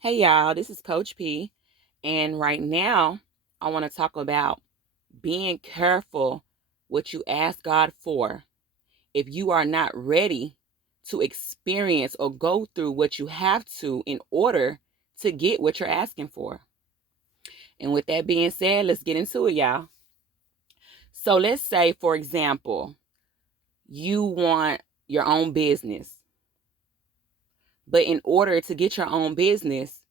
Hey y'all, this is Coach P, and right now I want to talk about being careful what you ask God for if you are not ready to experience or go through what you have to in order to get what you're asking for. And with that being said, let's get into it, y'all. So let's say, for example, you want your own business, but in order to get your own business,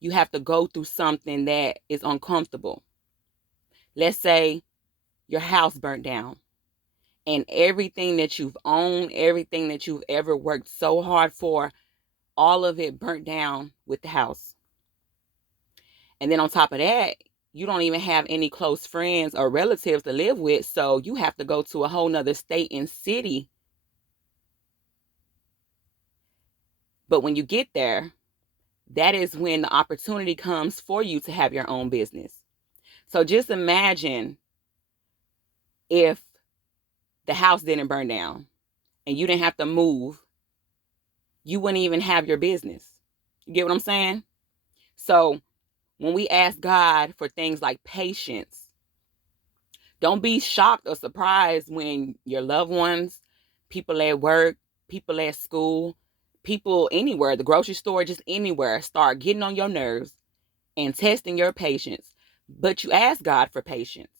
you have to go through something that is uncomfortable. Let's say your house burnt down and everything that you've owned, everything that you've ever worked so hard for, all of it burnt down with the house. And then on top of that, you don't even have any close friends or relatives to live with. So you have to go to a whole nother state and city. But when you get there, that is when the opportunity comes for you to have your own business. So just imagine if the house didn't burn down and you didn't have to move, you wouldn't even have your business. You get what I'm saying? So when we ask God for things like patience, don't be shocked or surprised when your loved ones, people at work, people at school, people anywhere, the grocery store, just anywhere, start getting on your nerves and testing your patience. But you ask God for patience.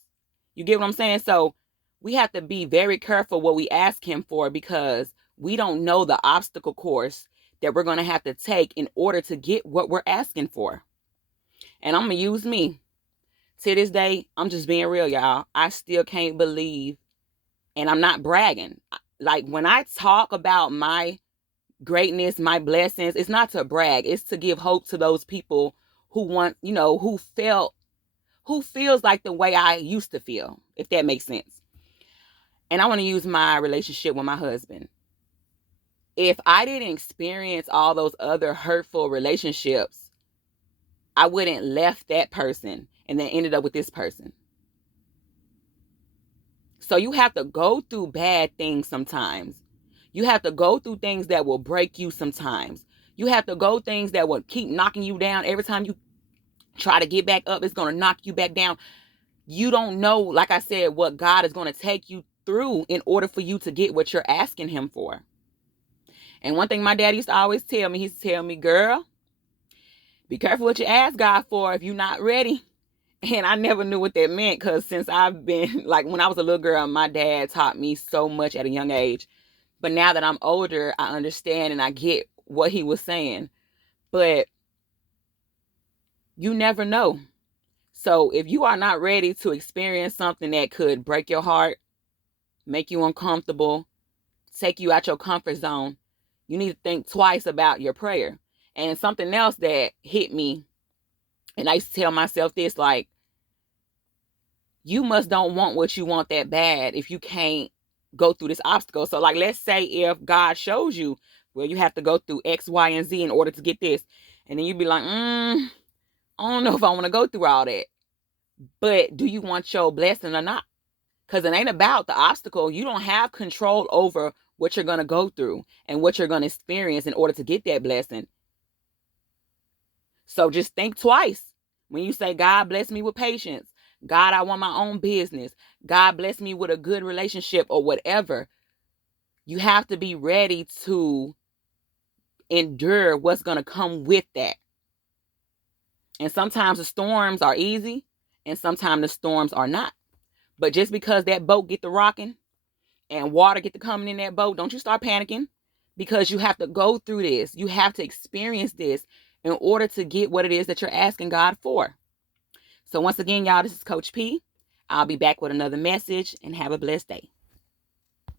You get what I'm saying? So we have to be very careful what we ask Him for because we don't know the obstacle course that we're going to have to take in order to get what we're asking for. And I'm going to use me. To this day, I'm just being real, y'all. I still can't believe, and I'm not bragging. Like when I talk about my greatness, my blessings, it's not to brag. It's to give hope to those people who want, who feels like the way I used to feel, if that makes sense. And I want to use my relationship with my husband. If I didn't experience all those other hurtful relationships, I wouldn't left that person and then ended up with this person. So you have to go through bad things sometimes. You have to go through things that will break you sometimes. You have to go things that will keep knocking you down. Every time you try to get back up, it's going to knock you back down. You don't know, like I said, what God is going to take you through in order for you to get what you're asking Him for. And one thing my dad used to always tell me, he used to tell me, girl, be careful what you ask God for if you're not ready. And I never knew what that meant because since I've been, like when I was a little girl, my dad taught me so much at a young age. But now that I'm older, I understand and I get what he was saying. But you never know. So if you are not ready to experience something that could break your heart, make you uncomfortable, take you out your comfort zone, you need to think twice about your prayer. And something else that hit me, and I used to tell myself this, like, you must don't want what you want that bad if you can't go through this obstacle. So like, let's say if God shows you, well, you have to go through X, Y, and Z in order to get this. And then you'd be like, I don't know if I want to go through all that. But do you want your blessing or not? Because it ain't about the obstacle. You don't have control over what you're going to go through and what you're going to experience in order to get that blessing. So just think twice when you say, God bless me with patience. God, I want my own business. God bless me with a good relationship or whatever. You have to be ready to endure what's going to come with that. And sometimes the storms are easy and sometimes the storms are not. But just because that boat get to rocking and water get to coming in that boat, don't you start panicking because you have to go through this. You have to experience this in order to get what it is that you're asking God for. So once again, y'all, this is Coach P. I'll be back with another message and have a blessed day.